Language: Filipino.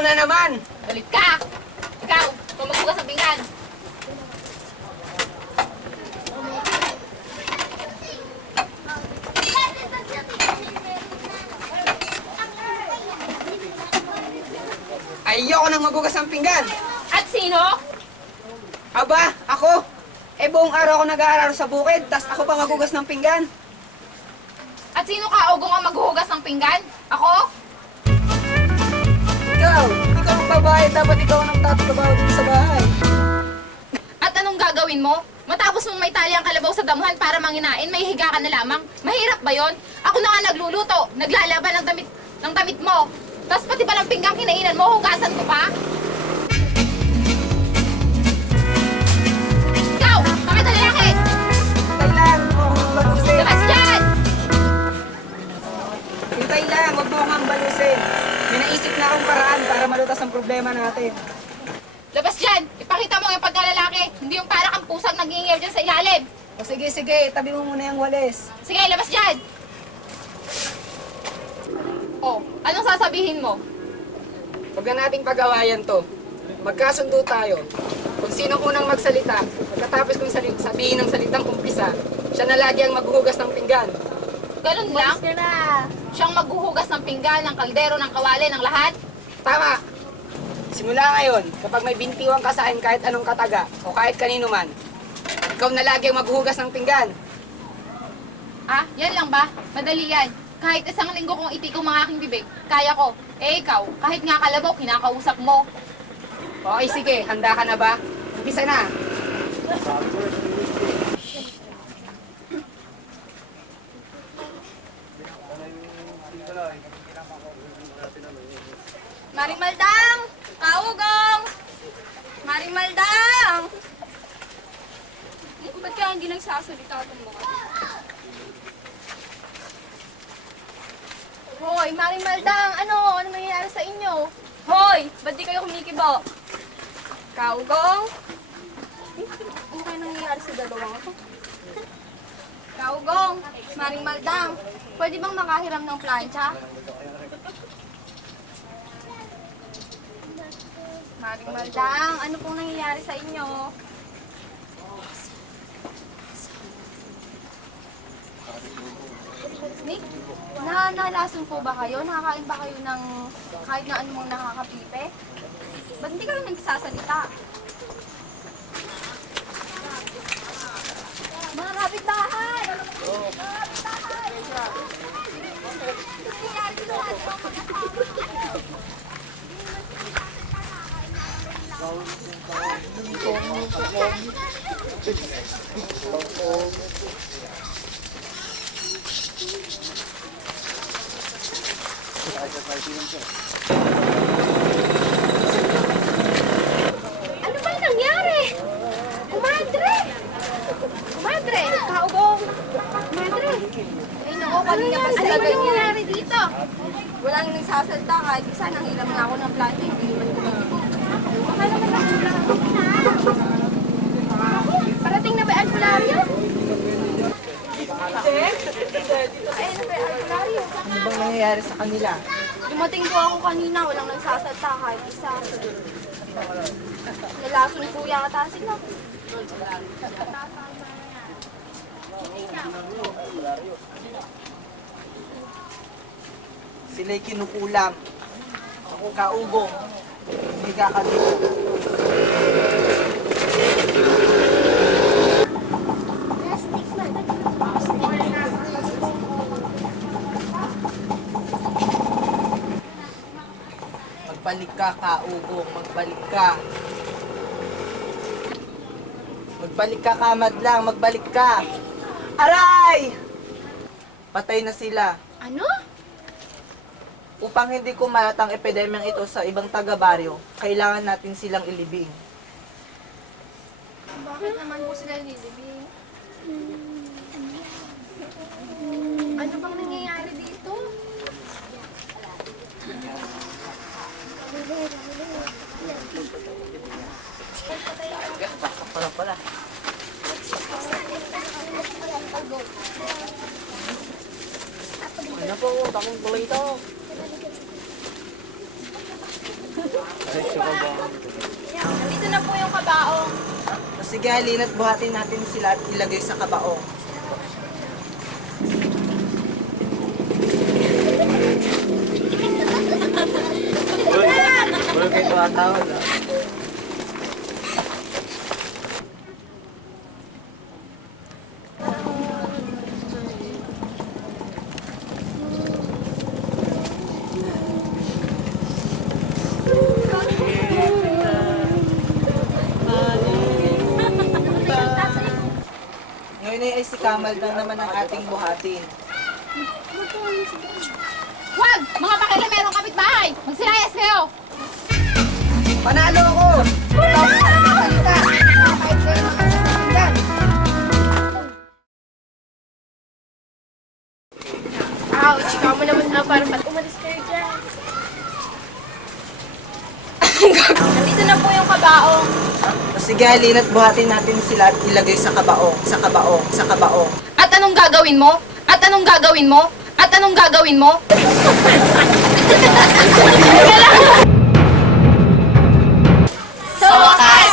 Ikaw na naman! Galit ka! Ikaw, tumukugas sa pinggan. Ayoko nang magugas ng pinggan! At sino? Aba, ako! Buong araw ako nag-aaral sa bukid, tas ako pa magugas ng pinggan. At sino ka, Ugong, ang maghuhugas ng pinggan? Ako? Ikaw ang babae, dapat ikaw ang nagtatrabaho dito sa bahay. At anong gagawin mo? Matapos mong may tali ang kalabaw sa damuhan para manginain, may higa ka na lamang. Mahirap ba yon? Ako na nga nagluluto, naglalaban ng damit mo. Tapos pati ba ng pinggang kinainan mo, hugasan ko pa? Ikaw! Bakit na lalaki? Hintay lang, huwag mo akong balusin. Labas dyan! Hintay lang, huwag mo akong balusin. May naisip na akong paraan para malutas ang problema natin. Labas dyan! Ipakita mo yung pagkalalaki. Hindi yung para kang pusang nag-iingaw dyan sa ilalim. O sige, tabi mo muna yung walis. Sige, labas dyan! Oh, anong sasabihin mo? Huwag na nating pag-awayan to. Magkasundo tayo. Kung sino unang magsalita, pagkatapos kong sabihin ng salitang umpisa, siya na lagi ang maghuhugas ng pinggan. Ganun lang? Siyang maghuhugas ng pinggan, ng kaldero, ng kawali, ng lahat? Tama! Simula ngayon, kapag may bintiwang ka sa akin kahit anong kataga o kahit kanino man, ikaw na lagi ang maghuhugas ng pinggan. Ah, yan lang ba? Madali yan. Kahit isang linggo kong itikong mga aking bibig, kaya ko. Eh ikaw, kahit nga kalabaw, kinakausap mo. Okay, sige. Handa ka na ba? Umpisa na. Marimaldang! Kaugong! Marimaldang! Ba't kaya hindi nagsasalita itong mga? Hoy, Marimaldang! Ano nangyayari sa inyo? Hoy! Ba't di kayo kumikibo? Kaugong? Ano kaya nangyayari sa dalawang ito? Kaugong! Marimaldang! Pwede bang makahiram ng plancha? Marimaldang, ano pong nangyayari sa inyo? Nick, nalason po ba kayo? Nakakain ba kayo ng kahit na anumang nakakapipe? Ba't hindi kayo nagsasalita? Mga kapitbahay! Mga kapitbahay! Nangyayari sa lahat ng mag-asawa. Ano ba nangyari? Kumadre! Kumadre! Kaugong! Kumadre! Ay nako, kanina pa sila ganyan. Ano nangyari dito? Walang nagsasalta kahit isa nang hiram na ako ng plancha, hindi naman kumagibo. Akala mo na parating na ba ang albularyo? Ayun na ba ang albularyo? Ano bang nangyayari sa kanila? Dumating po ako kanina, walang nagsasalta kahit isa. Nalason po yata sila. Sila'y kinukulam. Ako kaugong. Higa ka dito. Magbalik ka, kaugong. Magbalik ka. Magbalik ka, kamadlang. Magbalik ka. Aray! Patay na sila. Ano? Upang hindi kumalat ang epidemyang ito sa ibang taga-baryo, kailangan natin silang ilibing. Bakit naman po sila lilibing? Ano bang nangyayari dito? Pala. Ano po? Bakit tuloy ito? Nandito na po yung kabaong. O sige, halina't buhatin natin sila at ilagay sa kabaong. Wala kayo tumatawag ah. Ngayon ay si Kamal na naman ang ating buhatin. Huwag! Mga pakilamerong kapitbahay! Magsilayas kayo! Panalo ako! Salita! Kahit kayo mga kasasindan. Ouch! Kamo naman na para umalis kayo dyan. Nandito na po yung kabaong. O sige, halina't buhatin natin sila at ilagay sa kabaong. Sa kabaong. Sa kabaong. At anong gagawin mo? At anong gagawin mo? At anong gagawin mo? Sa wakas,